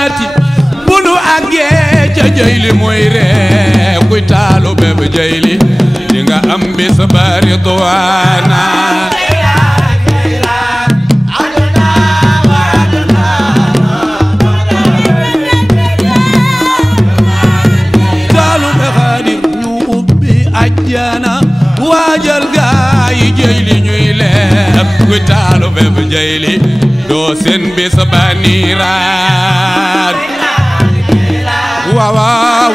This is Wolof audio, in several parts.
samawati bunu àggee ca jayli mooy ree kuy taalu bebe jayli di nga am bis bari duwaana taalu be xaadir ñu ubbi ajjana waajal gaay jayli ñuy leeb kuy taalu bebe jayli doo seen bis ba niiraan waaw waaw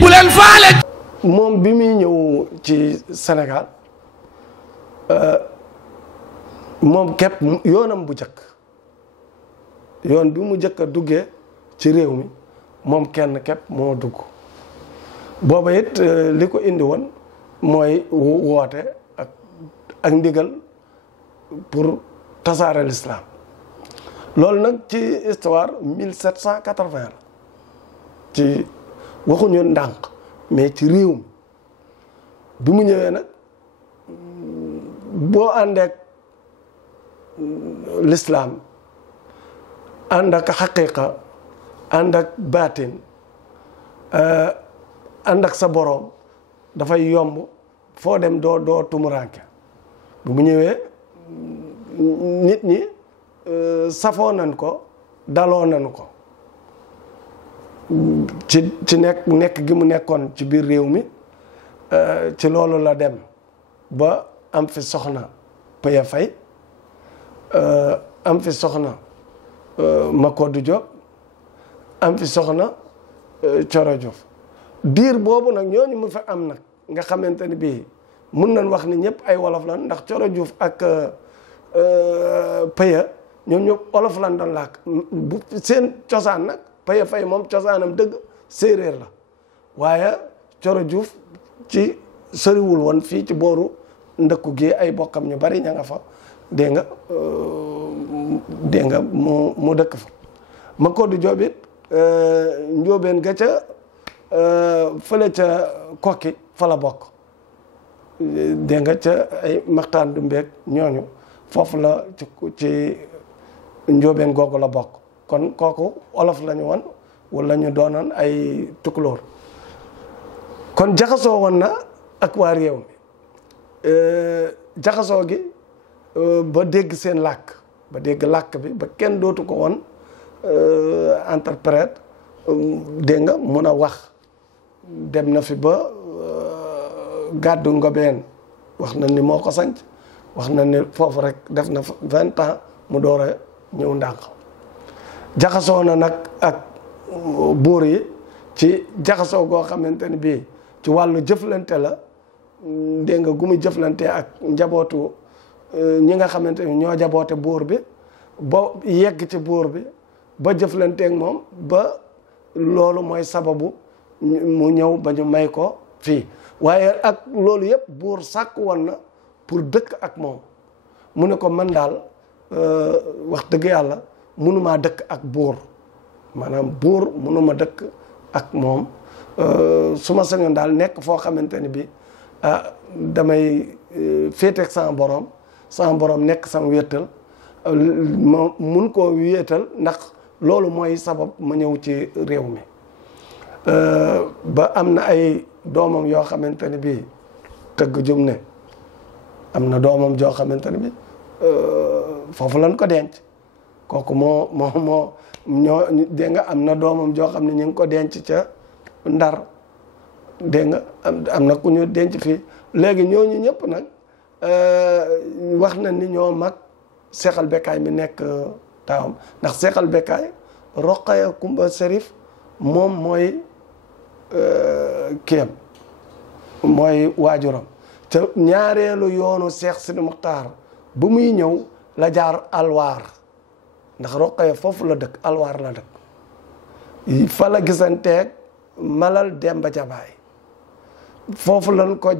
bu leen faale moom bi muy ñëw ci Sénégal moom képp yoonam bu njëkk yoon bi mu njëkk a duggee ci réew mi moom kenn képp moo dugg booba it li ko indi woon mooy woote ak ndigal pour tasaare l'islam loolu nag ci histoire 1780 la ci waxuñu ndànk mais ci réew mi bi mu ñëwee nag boo àndeek l'islam ànd ak xaqiqa ànd ak baatin ànd ak sa boroom dafay yomb foo dem doo tumuranke bu mu ñëwee nit ñi safoo nañ ko daloo nañ ko ci nekk gi mu nekkoon ci biir réew mi ci loolu la dem ba am fi soxna Paya Fay am fi soxna Makoddu Diop am fi soxna Coro Diouf diir boobu nag ñooñu mu fa am nag nga xamante ni bii mun nañ wax ni ñëpp ay wolof lan ndax Coro Diouf ak Paya ñoom ñëpp wolof lan doon làkk bu seen cosaan nag Paya Fay moom cosaanam dëgg séeréer la waaye Coro Diouf ci soriwul woon fii ci booru ndëkku gi ay bokkam ñu bari ña nga fa dégg nga mu dëkk fa Makoddu Diop it njóobeen ga ca fële ca kokki fa la bokk dégg nga ca ay maxtaan du mbeeg ñooñu foofu la ci njóobeen googu la bokk kon kooku olof lañu woon wala ñu doonoon ay tukulóor kon jaxasoo woon na ak waa réew mi jaxasoo gi ba dégg seen làkk ba dégg làkk bi ba kenn dootu ko woon interprète dégg nga mun a wax dem na fi ba gàddu ngobeen wax na ni moo ko sanc wax na ni foofu rek def na 20 ans mu door a ñëw ndànk jaxasoo na nag ak buur yi ci jaxasoo goo xamante ni bii ci wàllu jëflante la dégg nga gu muy jëflante ak njabootu ñi nga xamante ni ñoo jaboote buur bi ba yegg ci buur bi ba jëflanteeg moom ba loolu mooy sababu mu ñëw ba ñu may ko fii waaye ak loolu yëpp buur sàkk woon na pour dëkk ak moom mu ne ko man daal wax dëgg yàlla mënumaa dëkk ak buur maanaam buur mënuma dëkk ak moom su ma sañoon daal nekk foo xamante ni bi damay féeteeg sama borom nekk sama wéetal ma mun koo wéetal ndax loolu mooy sabab ma ñëw ci réew mi ba am na ay doomam yoo xamante ni bii tëgg jum ne am na doomam joo xamante ni bi foofu lañ ko denc kooku moo ñoo dégg nga am na doomam joo xam ne ñu ngi ko denc ca Ndar dégg nga am na ku ñu denc fii léegi ñooñu ñëpp nag wax na ni ñoo mag Seexal Bekkaay mi nekk taawam ndax Seexal Bekkaay Roqaya Kumba Serif moom mooy kiyam mooy waajuram te ñaareelu yoonu Seex Sidi Muxtaar bu muy ñëw la jaar alwaar ndax Roqaya foofu la dëkk alwaar la dëkk fa la gisanteeg Malal Demba Jabaay foofu lan ko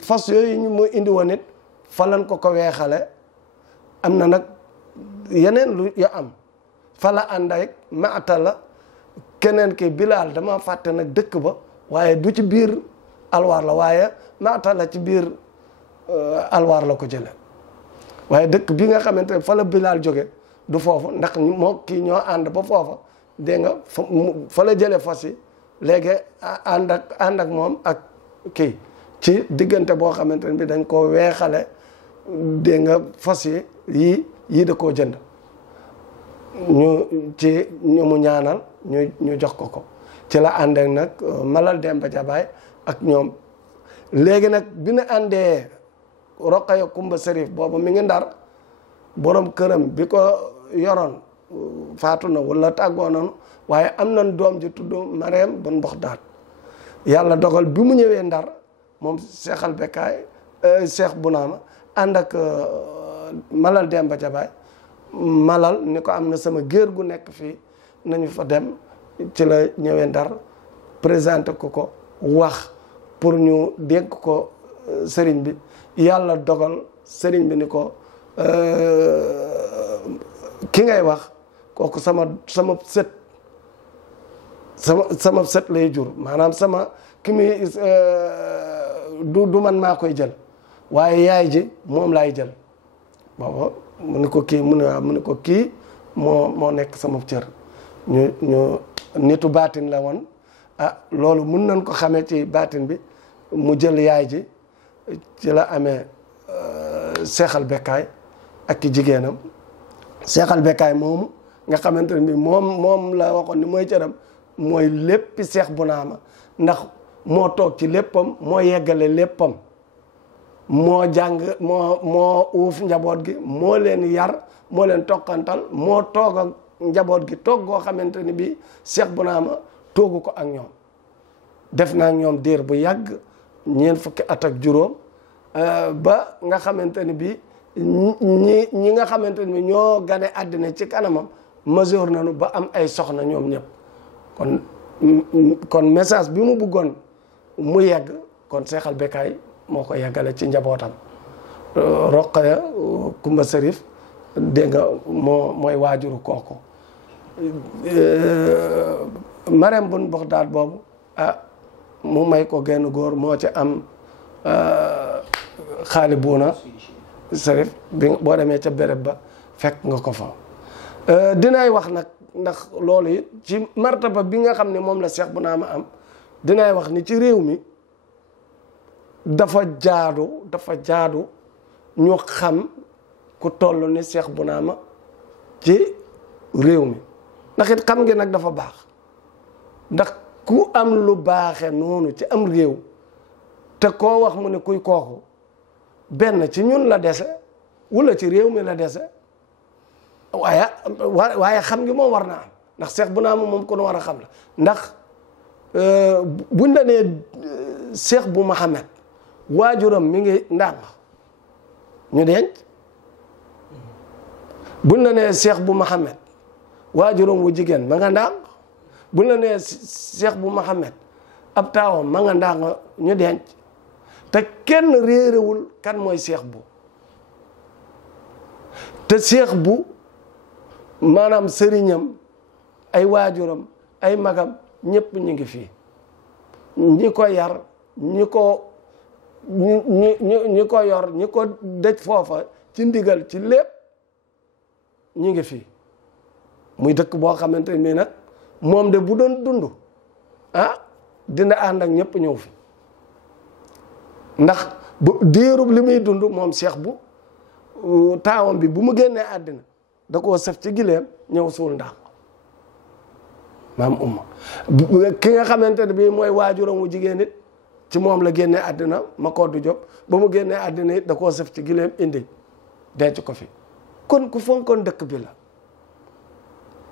fas yooyu ñu mu indi woon it fa lan ko weexale am na nag yeneen lu ya am fa la ànd ak maata la keneen ki Bilaal dama fàtte nag dëkk ba waaye du ci biir alwaar la waaye maata la ci biir alwaar la ko jële waaye dëkk bi nga xamante ne fa la Bilaal jóge du foofu ndax moo kii ñoo ànd ba foofa dégg nga fa la jëlee fas yi léegi ànd ak moom ak kii ci diggante boo xamante ne bi dañ koo weexale dégg nga fas yi yii da koo jënd ñu mu ñaanal ñu jox ko ci la àndee nag Malal Demba Jabaay ak ñoom léegi nag bi ñu àndee Roqaya Kumba Sërif boobu mi ngi Ndar borom këram bi ko yoroon faatu na wala tàggoo nanu waaye am nañ doom ji tudd Mareem bun Mboxdaat yàlla dogal bi mu ñëwee Ndar moom Seexal Bekkaay Seex Bunaama ànd ak Malal Demba Jabaay Malal ni ko am na sama géer gu nekk fii nañu fa dem ci la ñëwee Ndar présenté ko wax pour ñu dénk ko sëriñ bi yàlla dogal sëriñ bi ni ko ki ngay wax kooku sama sët sama sët lay jur maanaam sama ki muy du man maa koy jël waaye yaay ji moom laay jël booba mu ni ko kii mu ni ko kii moo nekk sama cër ñu nitu baatin la woon loolu mun nañ ko xamee ci baatin bi mu jël yaay ji ci la amee Seexal Bekkaay ak ki jigéenam Seexal Bekkaay moomu nga xamante ne bi moom la waxoon ni mooy cëram mooy léppi Seex Bunaama ndax moo toog ci léppam moo yeggale léppam moo jàng moo uuf njaboot gi moo leen yar moo leen toqantal moo toog ak njaboot gi toog goo xamante ni bi Seex Bunaama toogu ko ak ñoom def naa ak ñoom diir bu yàgg 4 fukki at ak juróom ba nga xamante ni bi ñi nga xamante ni bi ñoo gane àddina ci kanamam majeur nañu ba am ay soxna ñoom ñëpp kon message bi mu bëggoon mu yegg kon Seexal Bekkaay moo ko yeggale ci njabootam Roqaya Kumba Sërif dégg nga mooy waajuru kooku Mareem bun Mboxdaat boobu mu may ko genn góor moo ci am Xaali Buuna Sërif bi boo demee ca béréb ba fekk nga ko fa dinaay wax nag ndax loolu it ci martaba bi nga xam ne moom la Seex Bunaama am dinaay wax ni ci réew mi dafa jaadu ñu xam ku toll ni Seex Bunaama ci réew mi ndax it xam ngi nag dafa baax ndax ku am lu baaxe noonu ci am réew te koo wax mu ne kuy kooku benn ci ñun la dese wala ci réew mi la dese waaye xam ngi moom war na am ndax Seex Bunaama moom ko nu war a xam la ndax buñ la nee Seex bu Muhammad waajuram mi ngi ndàng ñu denc buñ la nee Seex bu Muhammad waajuram wu jigéen ma nga ndàng buñ la nee Seex bu Muhammad ab taawam ma nga ndàng ñu denc te kenn réerewul kan mooy Seex bu te Seex bu maanaam sëriñam ay waajuram ay magam ñëpp ñu ngi fii ñi ko yar ñi ko yor ñi ko dëj foofa ci ndigal ci lépp ñu ngi fii muy dëkk boo xamante ni nag moom de bu doon dund dina ànd ak ñëpp ñëw fi ndax bu diirub li muy dund moom Seex bu taawam bi bu mu génnee àddina da koo sëf ci gileem ñëw suul ndax maam umma ki nga xamante ne bii mooy waajuram wu jigéen it ci moom la génnee àddina ma koddu Jóob ba mu génnee àddina it da koo sëf ci gileem indi denc ko fi kon ku fonkoon dëkk bi la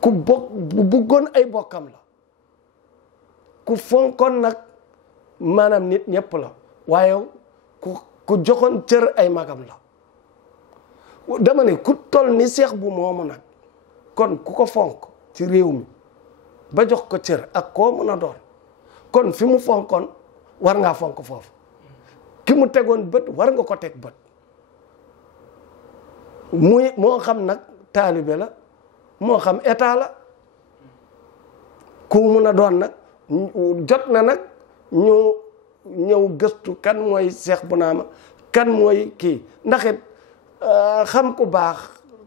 ku bëggoon ay bokkam la ku fonkoon nag maanaam nit ñëpp la waaye ku joxoon cër ay magam la dama ne ku toll ni Seex bu moomu nag kon ku ko fonk ci réew mi ba jox ko cër ak koo mën a doon kon fi mu fonkoon war ngaa fonk foofu ki mu tegoon bët war nga ko teg bët muy moo xam nag taalibe la moo xam état la ku mun a doon nag jot na nag ñu ñëw gëstu kan mooy Seex Bunaama kan mooy kii ndax it xam ku baax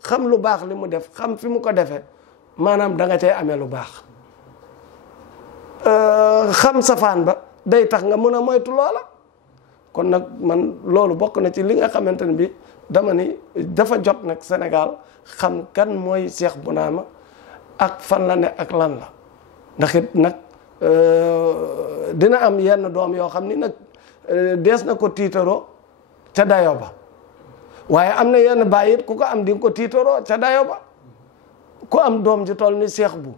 xam lu baax li mu def xam fi mu ko defee maanaam da nga cay amee lu baax xam safaan ba day tax nga mën a moytu loola kon nag man loolu bokk na ci li nga xamante ne bi dama ni dafa jot nag Sénégal xam kan mooy Cheikh Bounama ak fan la ne ak lan la ndax it nag dina am yenn doom yoo xam ni nag dees na ko tiitaroo ca dayo ba waaye am na yenn bàyyi it ku ko am di nga ko tiitaroo ca dayo ba ku am doom ji toll ni Cheikh bu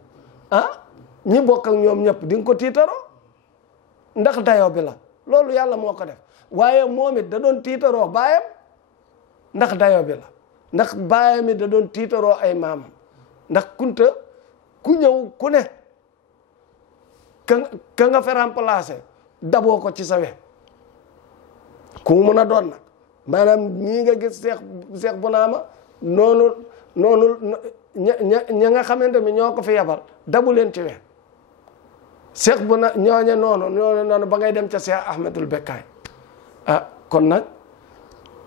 ñi bokk ak ñoom ñëpp di nga ko tiitaroo ndax dayo bi la loolu yàlla moo ko def waaye moom it da doon tiitaroo baayam ndax dayo bi la ndax baayam it da doon tiitaroo ay maamam ndax kunta ku ñëw ku ne ka nga fa remplacer daboo ko ci sa we ku mu mën a doon nag maanaam ñii nga gis Cheikh Bounama noonu ña nga xamante ni ñoo ko fi yabal dabu leen ci we Cheikh Bounama ñooñe noonu ba ngay dem ca Cheikh Ahmadul Bekkaay kon nag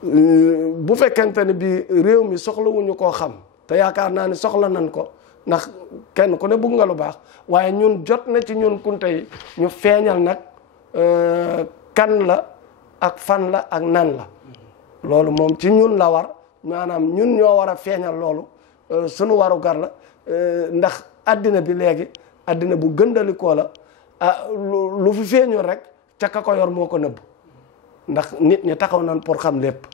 bu fekkente ne bi réew mi soxlawuñu koo xam te yaakaar naa ni soxla nañ ko ndax kenn ku ne bugg nga lu baax waaye ñun jot na ci ñun kunte yi ñu feeñal nag kan la ak fan la ak nan la loolu moom ci ñun la war maanaam ñun ñoo war a feeñal loolu sunu waru gar la ndax addina bi léegi addina bu gëndalikoo la lu fi feeñul rek ca ka ko yor moo ko nëbb ndax nit ñi taxaw nañ pour xam lépp